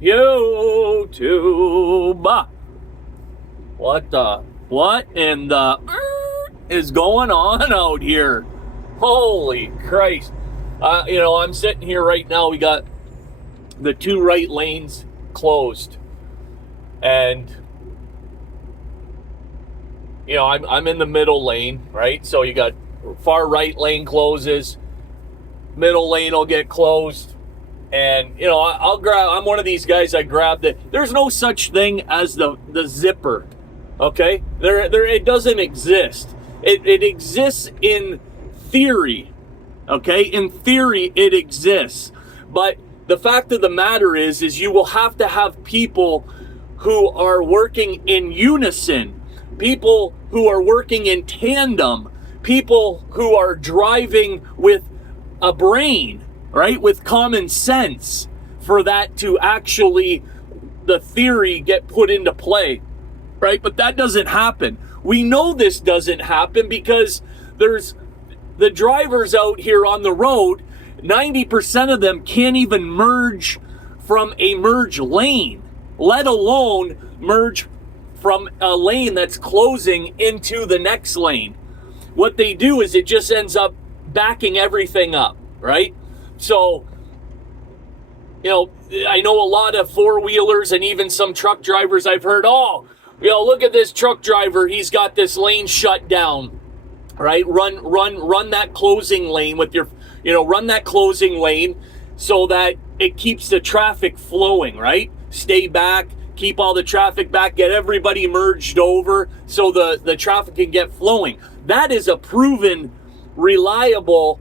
YouTube. What in the is going on out here? Holy Christ. I'm sitting here right now. We got the two right lanes closed. And, I'm in the middle lane, right? So you got far right lane closes, middle lane will get closed. And, I'm one of these guys, I grab there's no such thing as the zipper, okay? It doesn't exist. It exists in theory, okay? In theory, it exists. But the fact of the matter is you will have to have people who are working in unison, people who are working in tandem, people who are driving with a brain, right? With common sense for that to actually, the theory get put into play, right? But that doesn't happen. We know this doesn't happen because there's the drivers out here on the road, 90% of them can't even merge from a merge lane, let alone merge from a lane that's closing into the next lane. What they do is it just ends up backing everything up, right? So, I know a lot of four-wheelers and even some truck drivers I've heard, look at this truck driver, he's got this lane shut down, right? Run that closing lane with your, run that closing lane so that it keeps the traffic flowing, right? Stay back, keep all the traffic back, get everybody merged over so the traffic can get flowing. That is a proven, reliable,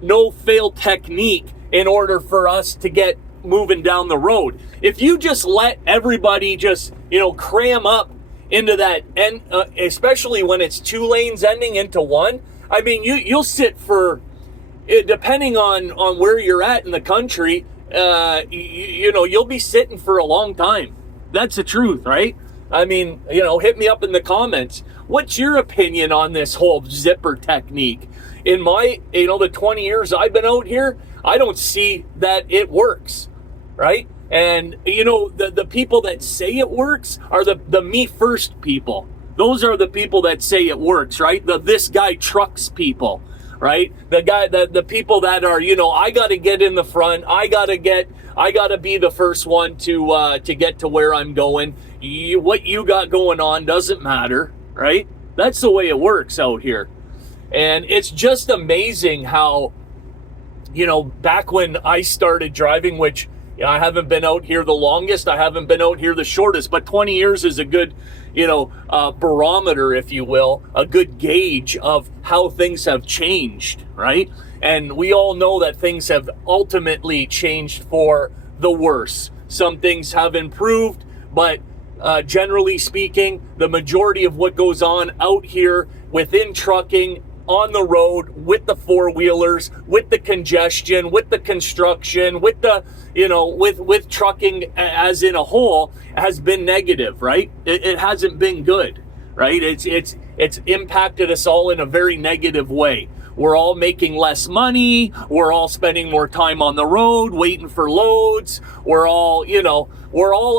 no-fail technique in order for us to get moving down the road. If you just let everybody just, cram up into that, and especially when it's two lanes ending into one, I mean, you'll sit for, depending on where you're at in the country, you'll be sitting for a long time. That's the truth, right? I mean, hit me up in the comments. What's your opinion on this whole zipper technique? In my, the 20 years I've been out here, I don't see that it works, right? And, the people that say it works are the me first people. Those are the people that say it works, right? This guy trucks people, right? The people that are, I got to get in the front. I got to be the first one to get to where I'm going. What you got going on doesn't matter, right? That's the way it works out here. And it's just amazing how, back when I started driving, which I haven't been out here the longest, I haven't been out here the shortest, but 20 years is a good, barometer, if you will, a good gauge of how things have changed, right? And we all know that things have ultimately changed for the worse. Some things have improved, but generally speaking, the majority of what goes on out here within trucking, on the road, with the four-wheelers, with the congestion, with the construction, with the, with trucking as in a whole, has been negative, right? It hasn't been good, right? It's impacted us all in a very negative way. We're all making less money. We're all spending more time on the road, waiting for loads. We're all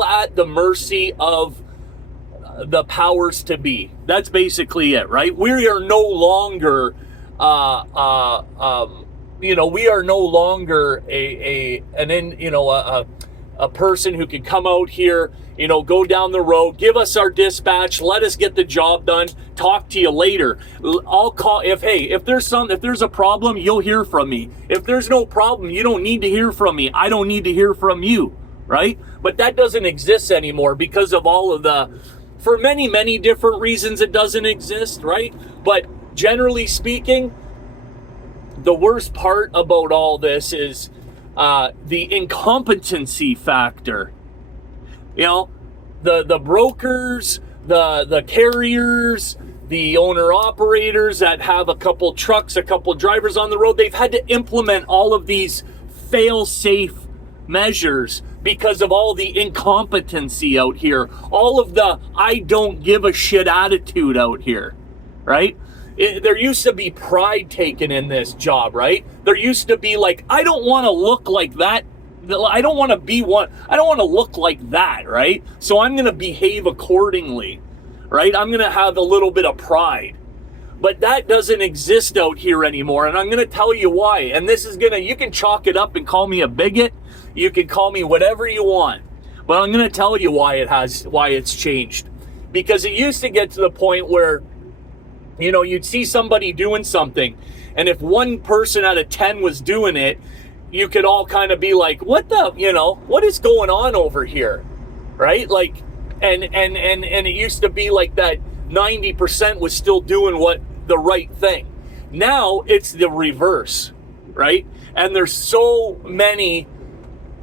at the mercy of the powers to be. That's basically it, right? We are no longer, we are no longer a person who can come out here, go down the road, give us our dispatch, let us get the job done, talk to you later. I'll call if there's a problem, you'll hear from me. If there's no problem, you don't need to hear from me. I don't need to hear from you, right? But that doesn't exist anymore because of all of for many, many different reasons it doesn't exist, right? But generally speaking, the worst part about all this is the incompetency factor. The brokers, the carriers, the owner-operators that have a couple trucks, a couple drivers on the road, they've had to implement all of these fail-safe measures because of all the incompetency out here, all of the I don't give a shit attitude out here, right? There used to be pride taken in this job, right? There used to be like, I don't want to look like that I don't want to be one. I don't want to look like that, right? So I'm going to behave accordingly, right? I'm going to have a little bit of pride. But that doesn't exist out here anymore, and I'm going to tell you why. And this is you can chalk it up and call me a bigot. You can call me whatever you want. But I'm going to tell you why it's changed. Because it used to get to the point where, you'd see somebody doing something, and if one person out of 10 was doing it, you could all kind of be like, what is going on over here? Right? Like, and it used to be like that 90% was still doing the right thing. Now it's the reverse, right? And there's so many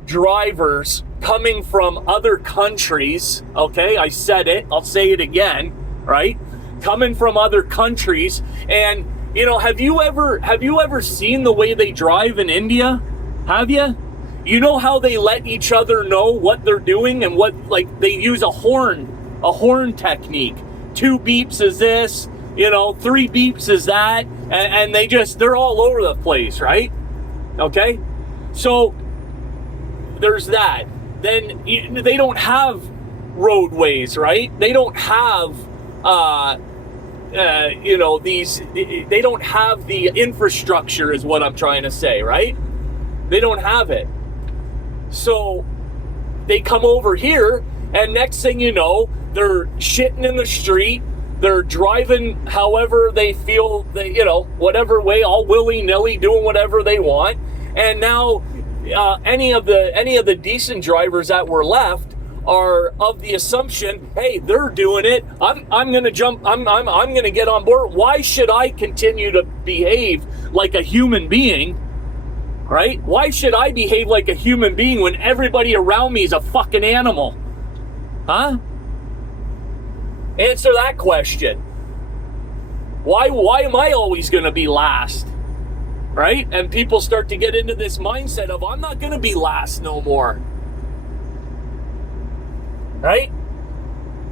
drivers coming from other countries, okay? I said it, I'll say it again, right? Coming from other countries, and have you ever seen the way they drive in India? Have you? You know how they let each other know what they're doing, and they use a horn technique. 2 beeps is this, 3 beeps is that, and they're all over the place, right? Okay? So there's that. Then they don't have roadways, right? They don't have they don't have the infrastructure, is what I'm trying to say, right? They don't have it. So they come over here, and next thing you know, they're shitting in the street. They're driving however they feel, whatever way, all willy-nilly, doing whatever they want. And now any of the decent drivers that were left are of the assumption, hey, they're doing it. I'm going to jump. I'm going to get on board. Why should I continue to behave like a human being? Right? Why should I behave like a human being when everybody around me is a fucking animal? Huh? Answer that question. Why am I always going to be last? Right? And people start to get into this mindset of, I'm not going to be last no more. Right?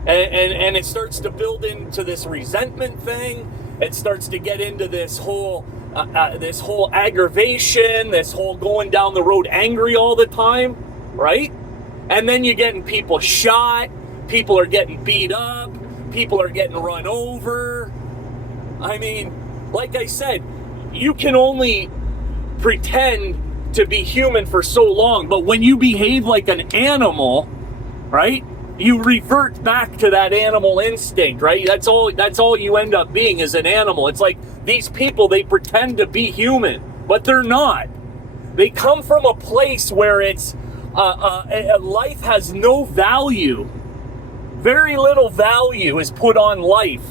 And it starts to build into this resentment thing. It starts to get into this whole aggravation, this whole going down the road angry all the time, right? And then you're getting people shot, people are getting beat up, people are getting run over. I mean, like I said, you can only pretend to be human for so long, but when you behave like an animal, right? You revert back to that animal instinct, right? That's all you end up being, is an animal. It's like these people, they pretend to be human, but they're not. They come from a place where it's life has no value. Very little value is put on life.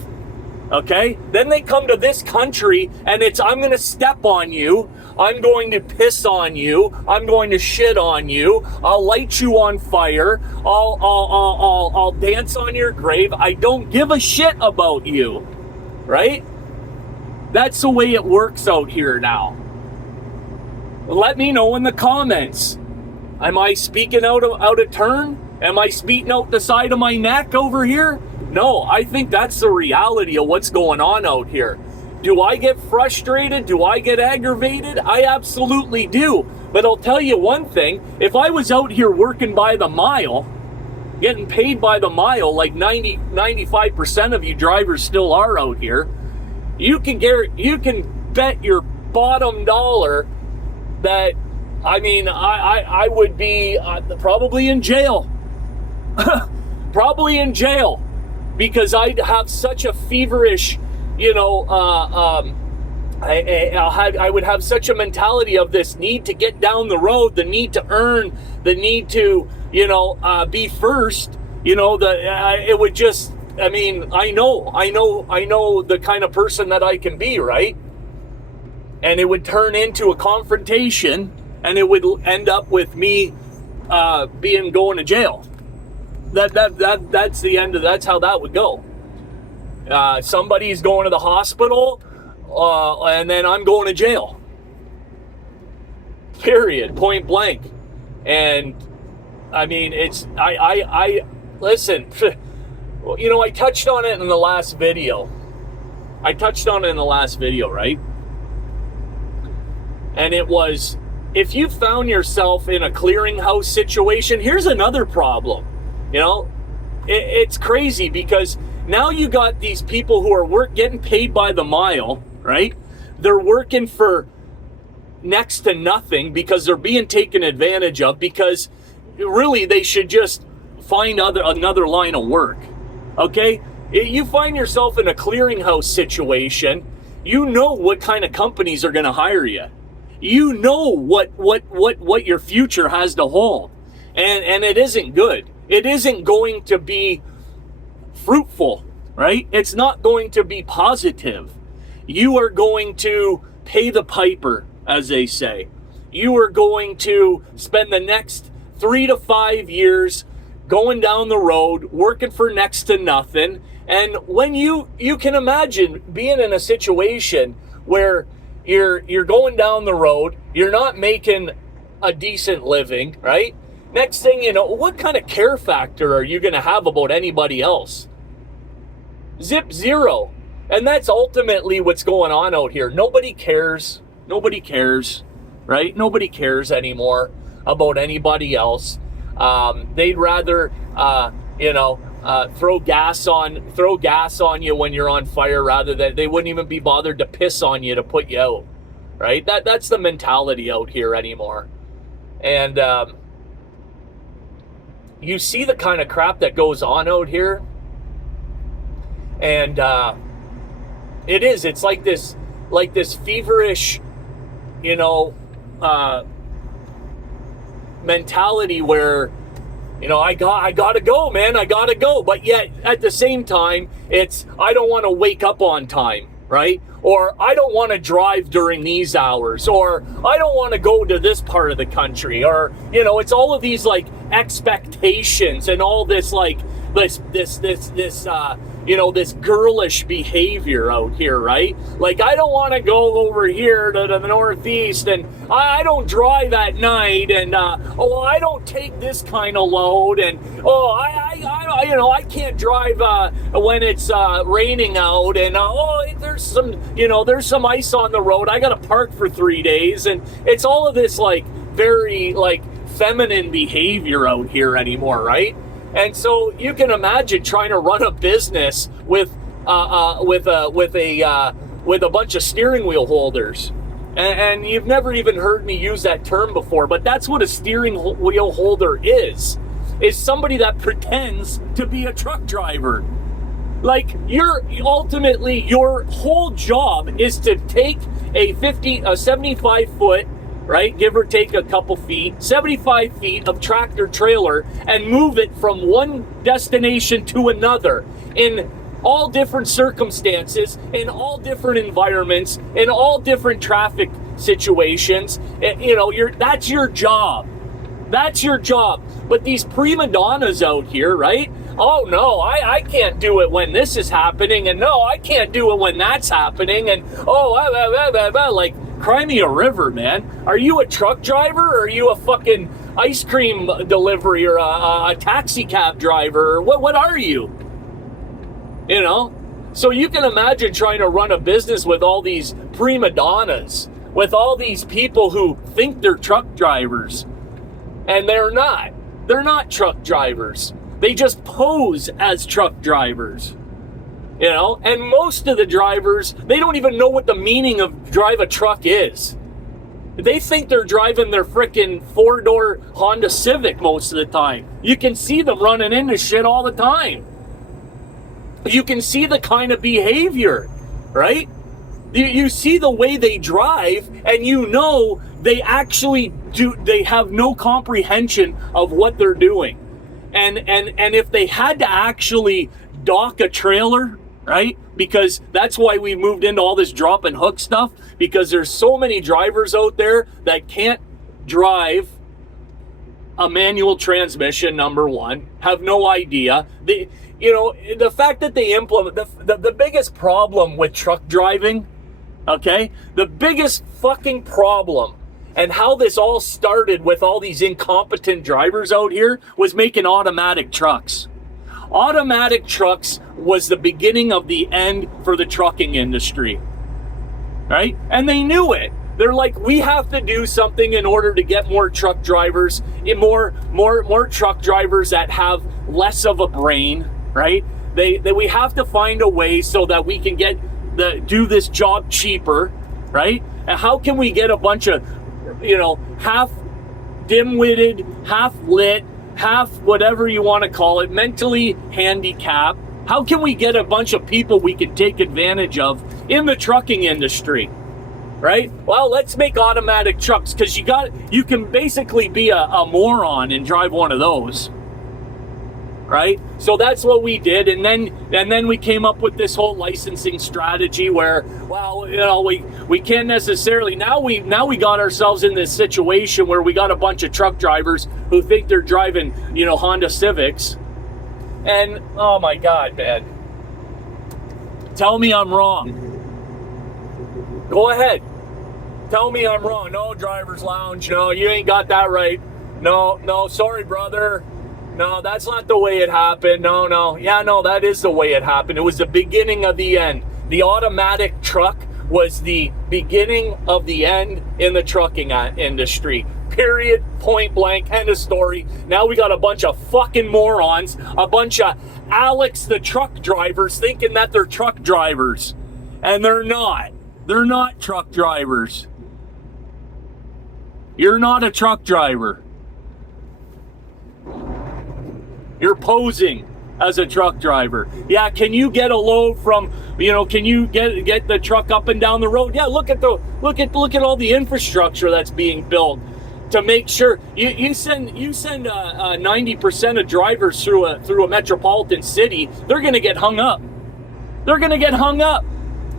Okay? Then they come to this country and it's, I'm going to step on you. I'm going to piss on you. I'm going to shit on you. I'll light you on fire. I'll dance on your grave. I don't give a shit about you. Right? That's the way it works out here now. Let me know in the comments. Am I speaking out of turn? Am I speaking out the side of my neck over here? No, I think that's the reality of what's going on out here. Do I get frustrated? Do I get aggravated? I absolutely do. But I'll tell you one thing. If I was out here working by the mile, getting paid by the mile, like 95% of you drivers still are out here, you can bet your bottom dollar that, I would be probably in jail. Probably in jail. Because I'd have such a feverish, I would have such a mentality of this need to get down the road, the need to earn, the need to, be first. It would just, I know the kind of person that I can be, right? And it would turn into a confrontation, and it would end up with me going to jail. That's the end of that's how that would go. Somebody's going to the hospital, and then I'm going to jail. Period. Point blank. And I listen. I touched on it in the last video. Right? And it was if you found yourself in a clearinghouse situation, here's another problem. You know, it's crazy because now you got these people who are getting paid by the mile, right? They're working for next to nothing because they're being taken advantage of, because really they should just find another line of work. Okay? You find yourself in a clearinghouse situation, you know what kind of companies are going to hire you. You know what your future has to hold. And it isn't good. It isn't going to be fruitful, right? It's not going to be positive. You are going to pay the piper, as they say. You are going to spend the next 3 to 5 years going down the road, working for next to nothing. And when you can imagine being in a situation where you're going down the road, you're not making a decent living, right? Next thing you know, what kind of care factor are you going to have about anybody else? Zero. And that's ultimately what's going on out here. Nobody cares. Nobody cares, right? Nobody cares anymore about anybody else. They'd rather, throw gas on you when you're on fire, rather than they wouldn't even be bothered to piss on you to put you out, right? That's the mentality out here anymore. And you see the kind of crap that goes on out here, and it's like this feverish, mentality where, I gotta go, man, I gotta go. But yet at the same time, it's, I don't want to wake up on time, right? Or I don't want to drive during these hours, or I don't want to go to this part of the country, or, it's all of these like expectations and all this like this girlish behavior out here, right? Like, I don't want to go over here to the Northeast, and I don't drive at night, and I don't take this kind of load, and I can't drive when it's raining out, and there's some ice on the road. I got to park for 3 days, and it's all of this like very like feminine behavior out here anymore, right? And so you can imagine trying to run a business with a bunch of steering wheel holders. And you've never even heard me use that term before, but that's what a steering wheel holder is somebody that pretends to be a truck driver. Like, ultimately your whole job is to take a 75 foot, right, give or take a couple feet, 75 feet of tractor trailer, and move it from one destination to another in all different circumstances, in all different environments, in all different traffic situations. That's your job. That's your job. But these prima donnas out here, right? Oh no, I can't do it when this is happening, and no, I can't do it when that's happening, and like, cry me a river, man. Are you a truck driver, or are you a fucking ice cream delivery, or a taxi cab driver, or what are you? So you can imagine trying to run a business with all these prima donnas, with all these people who think they're truck drivers, and they're not. They're not truck drivers. They just pose as truck drivers. And most of the drivers, they don't even know what the meaning of drive a truck is. They think they're driving their frickin' 4-door Honda Civic most of the time. You can see them running into shit all the time. You can see the kind of behavior, right? You see the way they drive, and they actually they have no comprehension of what they're doing. And if they had to actually dock a trailer, right? Because that's why we moved into all this drop and hook stuff, because there's so many drivers out there that can't drive a manual transmission, number one, have no idea. The fact that they implement, the biggest problem with truck driving, okay? The biggest fucking problem, and how this all started with all these incompetent drivers out here, was making automatic trucks. Automatic trucks was the beginning of the end for the trucking industry, right? And they knew it. They're like, we have to do something in order to get more truck drivers, more truck drivers that have less of a brain, right? We have to find a way so that we can do this job cheaper, right? And how can we get a bunch of, half dim-witted, half lit, half whatever you want to call it, mentally handicapped? How can we get a bunch of people we can take advantage of in the trucking industry? Right? Well, let's make automatic trucks, because you can basically be a moron and drive one of those. Right? So that's what we did, and then we came up with this whole licensing strategy where, well, we can't necessarily, now we got ourselves in this situation where we got a bunch of truck drivers who think they're driving, Honda Civics, and oh my God, man, tell me I'm wrong. Go ahead. Tell me I'm wrong. No, driver's lounge. No, you ain't got that right. No, sorry, brother. No, that's not the way it happened. No. Yeah, no, that is the way it happened. It was the beginning of the end. The automatic truck was the beginning of the end in the trucking industry. Period. Point blank. End of story. Now we got a bunch of fucking morons, a bunch of Alex the truck drivers thinking that they're truck drivers. And they're not. They're not truck drivers. You're not a truck driver. You're posing as a truck driver. Yeah, can you get a load from, can you get the truck up and down the road? Yeah, look at all the infrastructure that's being built to make sure you send 90% of drivers through a metropolitan city. They're going to get hung up.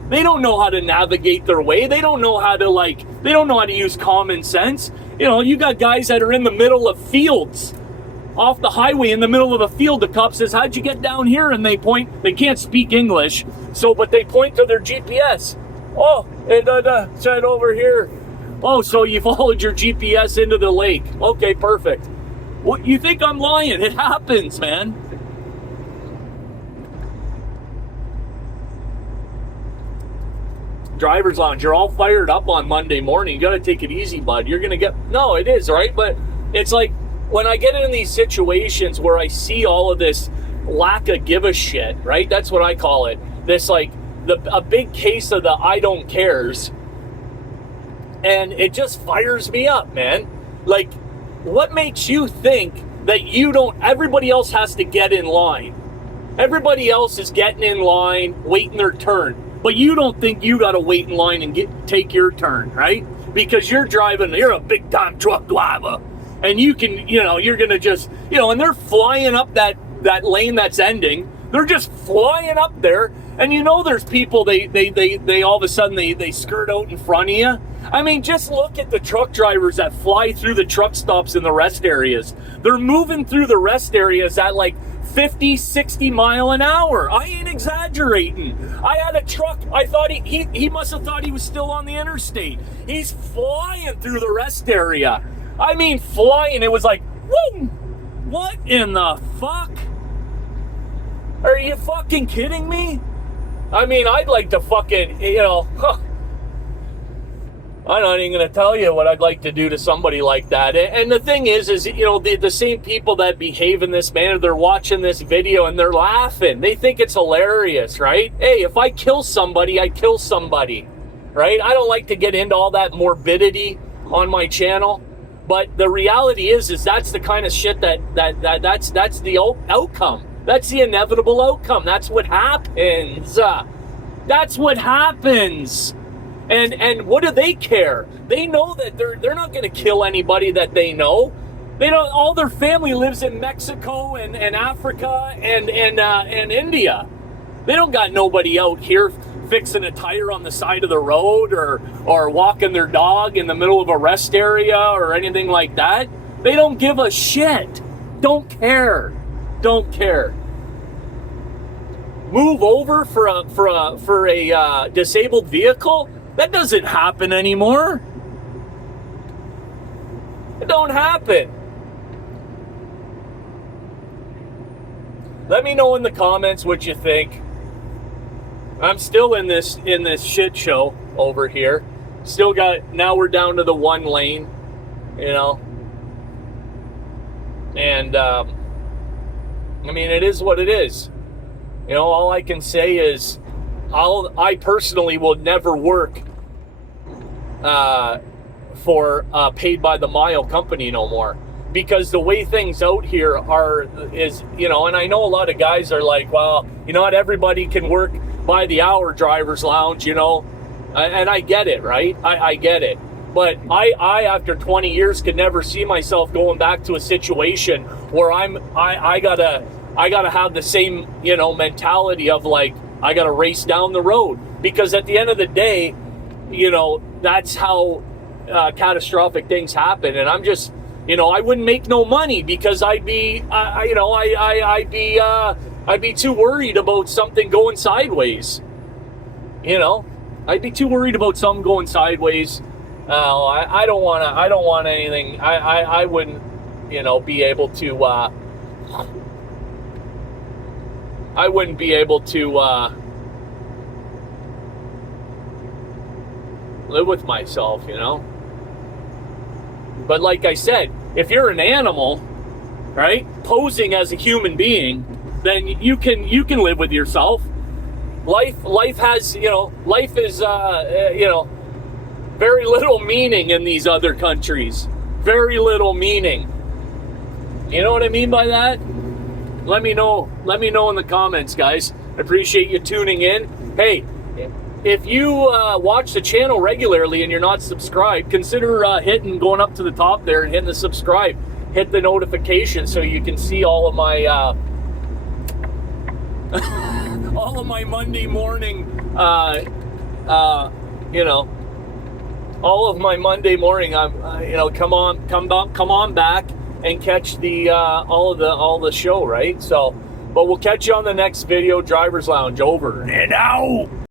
They don't know how to navigate their way. They don't know how to use common sense. You got guys that are in the middle of fields, off the highway in the middle of a field. The cop says, how'd you get down here? And they point, they can't speak English, but they point to their GPS. Oh, it said over here. Oh, so you followed your GPS into the lake. Okay, perfect. What, you think I'm lying? It happens, man. Driver's lounge, you're all fired up on Monday morning. You got to take it easy, bud. You're going to get, no, it is, right? But it's like, when I get in these situations where I see all of this lack of give a shit, right? That's what I call it. This a big case of the I don't cares. And it just fires me up, man. Like, what makes you think that everybody else has to get in line? Everybody else is getting in line, waiting their turn. But you don't think you got to wait in line and take your turn, right? Because you're a big time truck driver. And you can, you're going to just, and they're flying up that lane that's ending. They're just flying up there. And there's people, they all of a sudden, they skirt out in front of you. I mean, just look at the truck drivers that fly through the truck stops in the rest areas. They're moving through the rest areas at like 50, 60 mile an hour. I ain't exaggerating. I had a truck. I thought he must have thought he was still on the interstate. He's flying through the rest area. I mean, flying. It was like, whoa, what in the fuck? Are you fucking kidding me? I mean, I'd like to fucking, I'm not even going to tell you what I'd like to do to somebody like that. And the thing is the same people that behave in this manner, they're watching this video and they're laughing. They think it's hilarious, right? Hey, if I kill somebody, I kill somebody, right? I don't like to get into all that morbidity on my channel. But the reality is that's the kind of shit that's the outcome. That's the inevitable outcome. That's what happens. That's what happens. And what do they care? They know that they're not going to kill anybody that they know. They don't. All their family lives in Mexico and Africa and India. They don't got nobody out here fixing a tire on the side of the road or walking their dog in the middle of a rest area or anything like that. They don't give a shit. Don't care. Move over for a disabled vehicle? That doesn't happen anymore. It don't happen. Let me know in the comments what you think. I'm still in this shit show over here. Still got, now we're down to the 1 lane, you know. And, I mean, it is what it is. You know, all I can say is I personally will never work for a paid by the mile company no more, because the way things out here is, you know, and I know a lot of guys are like, well, you know, not everybody can work by the hour driver's lounge, you know, and I get it, right? I get it. But I after 20 years could never see myself going back to a situation where I gotta have the same, you know, mentality of like, I gotta race down the road, because at the end of the day, you know, that's how catastrophic things happen. And I'm just, you know, I wouldn't make no money because I'd be too worried about something going sideways. You know, I'd be too worried about something going sideways. I don't want anything. I wouldn't, you know, be able to. I wouldn't be able to live with myself, you know. But like I said, if you're an animal, right, posing as a human being, then you can live with yourself. Life has, you know, life is, you know, very little meaning in these other countries. Very little meaning. You know what I mean by that? Let me know in the comments, guys. I appreciate you tuning in. Hey, if you watch the channel regularly and you're not subscribed, consider going up to the top there and hitting the subscribe. Hit the notification so you can see all of my all of my Monday morning, you know, all of my Monday morning. You know, come on back and catch the all the show, right? So, but we'll catch you on the next video. Driver's Lounge over and out.